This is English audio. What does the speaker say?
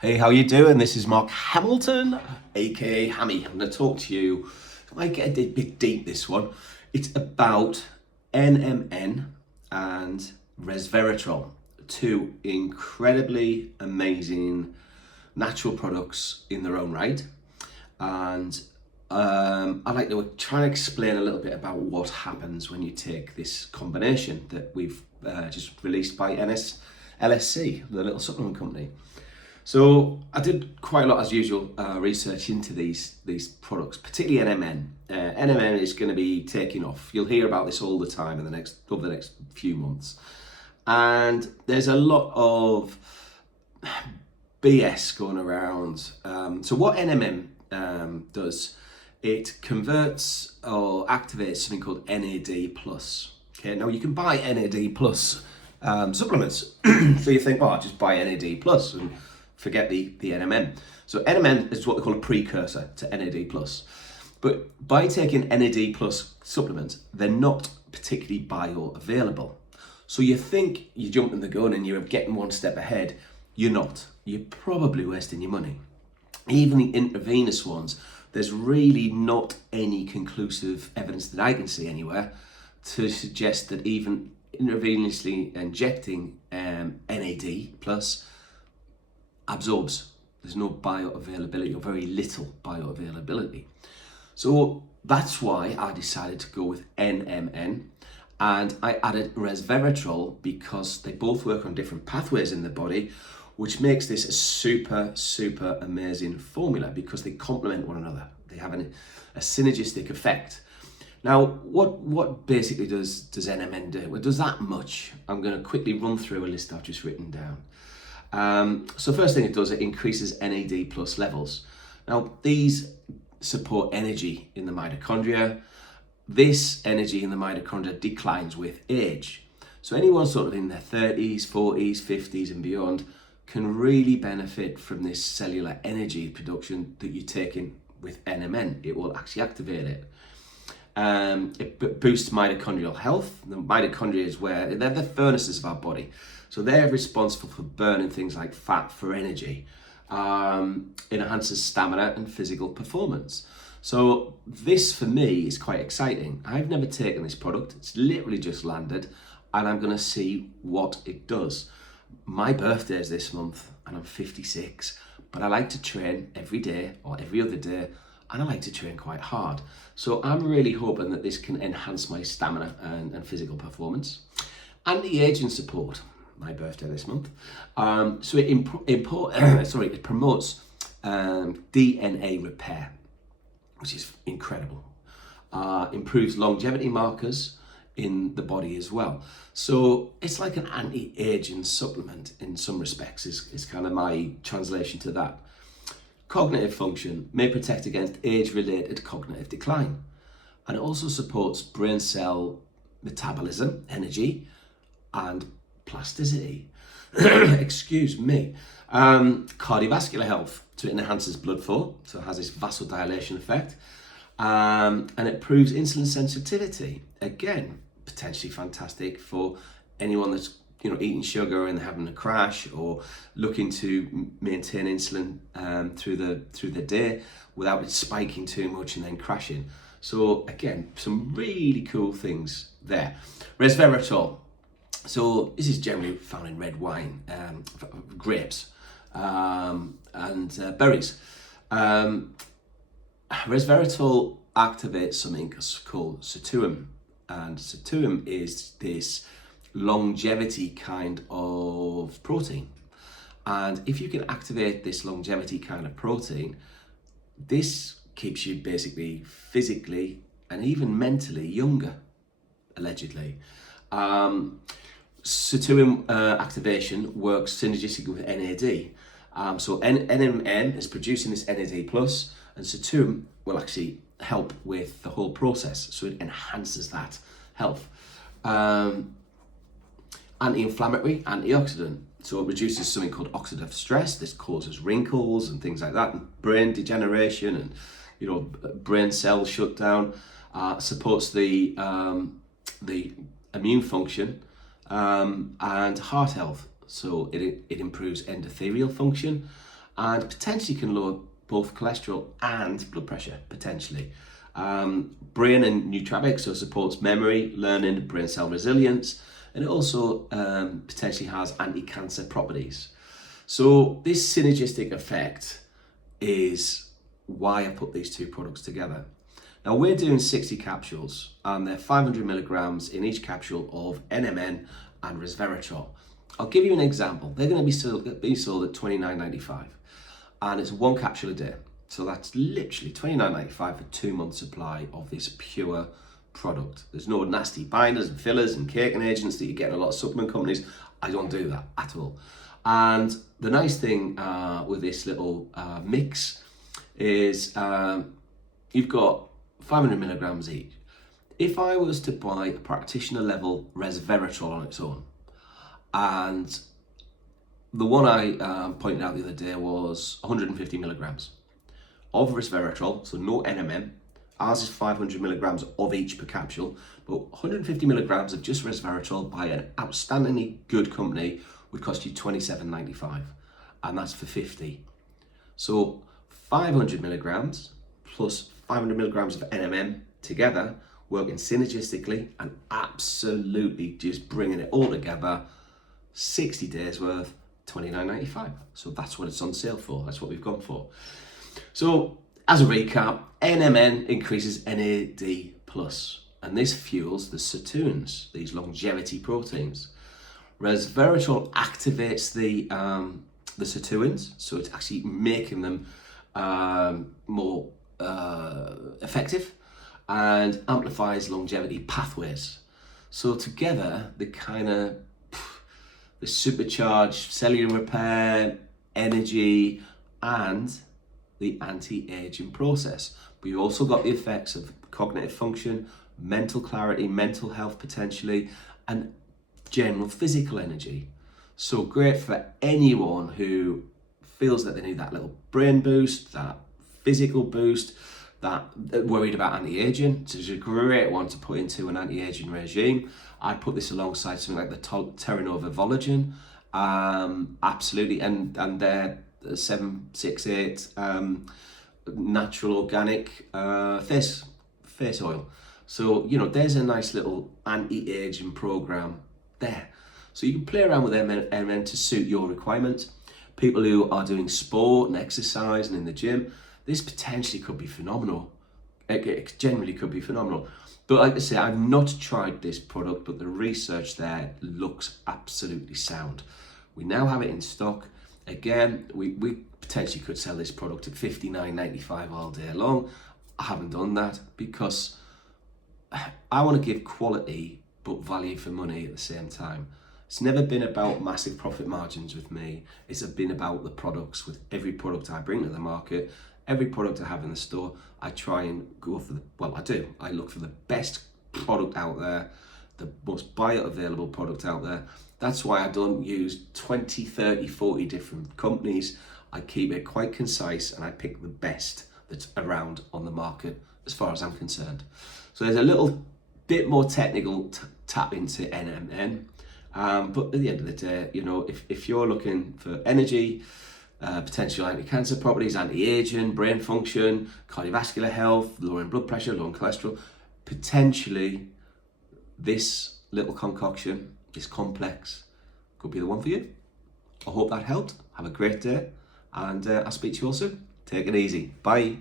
Hey, how you doing? This is Mark Hamilton, aka Hammy. I'm going to talk to you. I might get a bit deep this one. It's about NMN and Resveratrol, two incredibly amazing natural products in their own right. And I'd like to try and explain a little bit about what happens when you take this combination that we've just released by LSC, the little supplement company. So I did quite a lot, as usual, research into these products, particularly NMN. NMN is going to be taking off. You'll hear about this all the time over the next few months, and there's a lot of BS going around. So what NMN does, it converts or activates something called NAD plus. Okay, now you can buy NAD plus supplements. So you think, well, I'll just buy NAD plus and forget the NMN. So NMN is what they call a precursor to NAD plus. But by taking NAD plus supplements, they're not particularly bioavailable. So you think you're jumping the gun and you're getting one step ahead. You're not. You're probably wasting your money. Even the intravenous ones, there's really not any conclusive evidence that I can see anywhere to suggest that even intravenously injecting NAD plus absorbs. There's no bioavailability, or very little bioavailability. So that's why I decided to go with NMN, and I added resveratrol because they both work on different pathways in the body, which makes this a super amazing formula because they complement one another. They have a synergistic effect. Now, what basically does NMN do? Well, it does that much. I'm going to quickly run through a list I've just written down. So first thing it does, it increases NAD plus levels. Now, these support energy in the mitochondria. This energy in the mitochondria declines with age. So anyone sort of in their 30s, 40s, 50s and beyond can really benefit from this cellular energy production that you're taking with NMN. It will actually activate it. It boosts mitochondrial health. The mitochondria is where they're the furnaces of our body. So they're responsible for burning things like fat for energy. It enhances stamina and physical performance. So this for me is quite exciting. I've never taken this product. It's literally just landed and I'm going to see what it does. My birthday is this month and I'm 56, but I like to train every day or every other day, and I like to train quite hard. So I'm really hoping that this can enhance my stamina and physical performance. Anti-aging support, my birthday this month. So it promotes DNA repair, which is incredible. Improves longevity markers in the body as well. So it's like an anti-aging supplement in some respects, is kind of my translation to that. Cognitive function may protect against age-related cognitive decline. And it also supports brain cell metabolism, energy, and plasticity. Excuse me. Cardiovascular health. So it enhances blood flow, so it has this vasodilation effect. And it improves insulin sensitivity. Again, potentially fantastic for anyone that's eating sugar and having a crash, or looking to maintain insulin through the day without it spiking too much and then crashing. So again, some really cool things there. Resveratrol. So this is generally found in red wine, grapes, and berries. Resveratrol activates something called sirtuin, and sirtuin is this longevity kind of protein. And if you can activate this longevity kind of protein, this keeps you basically physically and even mentally younger, allegedly. Sirtuin activation works synergistically with NAD. So NMN is producing this NAD plus, and sirtuin will actually help with the whole process. So it enhances that health. Anti-inflammatory, antioxidant. So it reduces something called oxidative stress. This causes wrinkles and things like that, and brain degeneration and brain cell shutdown. Supports the immune function and heart health. So it improves endothelial function and potentially can lower both cholesterol and blood pressure, potentially. Brain and nootropic, so supports memory, learning, brain cell resilience, and it also potentially has anti-cancer properties. So this synergistic effect is why I put these two products together. Now we're doing 60 capsules and they're 500 milligrams in each capsule of NMN and Resveratrol. I'll give you an example. They're going to be sold at $29.95 and it's one capsule a day. So that's literally $29.95 for 2 months supply of this pure product. There's no nasty binders and fillers and caking agents that you get in a lot of supplement companies. I don't do that at all. And the nice thing with this little mix is you've got 500 milligrams each. If I was to buy a practitioner level resveratrol on its own, and the one I pointed out the other day was 150 milligrams of resveratrol, so no NMN. Ours is 500 milligrams of each per capsule, but 150 milligrams of just resveratrol by an outstandingly good company would cost you $27.95, and that's for 50. So 500 milligrams plus 500 milligrams of NMN together, working synergistically and absolutely just bringing it all together, 60 days worth, $29.95. So that's what it's on sale for. That's what we've gone for. So as a recap, NMN increases NAD+, and this fuels the sirtuins, these longevity proteins. Resveratrol activates the sirtuins, so it's actually making them more effective and amplifies longevity pathways. So together, they supercharge cellular repair, energy, and the anti-aging process. But you've also got the effects of cognitive function, mental clarity, mental health potentially, and general physical energy. So great for anyone who feels that they need that little brain boost, that physical boost, that worried about anti-aging. So it's a great one to put into an anti-aging regime. I'd put this alongside something like the Terranova Volagen, absolutely, and their 768 natural organic face oil. So there's a nice little anti-aging program there. So you can play around with NMN to suit your requirements. People who are doing sport and exercise and in the gym, this potentially could be phenomenal. It generally could be phenomenal. But like I say, I've not tried this product, but the research there looks absolutely sound. We now have it in stock. Again, we potentially could sell this product at $59.95 all day long. I haven't done that because I want to give quality but value for money at the same time. It's never been about massive profit margins with me. It's been about the products. With every product I bring to the market, every product I have in the store, I try and go for I look for the best product out there, the most bioavailable product out there. That's why I don't use 20, 30, 40 different companies. I keep it quite concise and I pick the best that's around on the market as far as I'm concerned. So there's a little bit more technical tap into NMN. But at the end of the day, if you're looking for energy, potential anti-cancer properties, anti-aging, brain function, cardiovascular health, lowering blood pressure, lowering cholesterol, potentially this little concoction, this complex, could be the one for you. I hope that helped. Have a great day, and I'll speak to you all soon. Take it easy. Bye.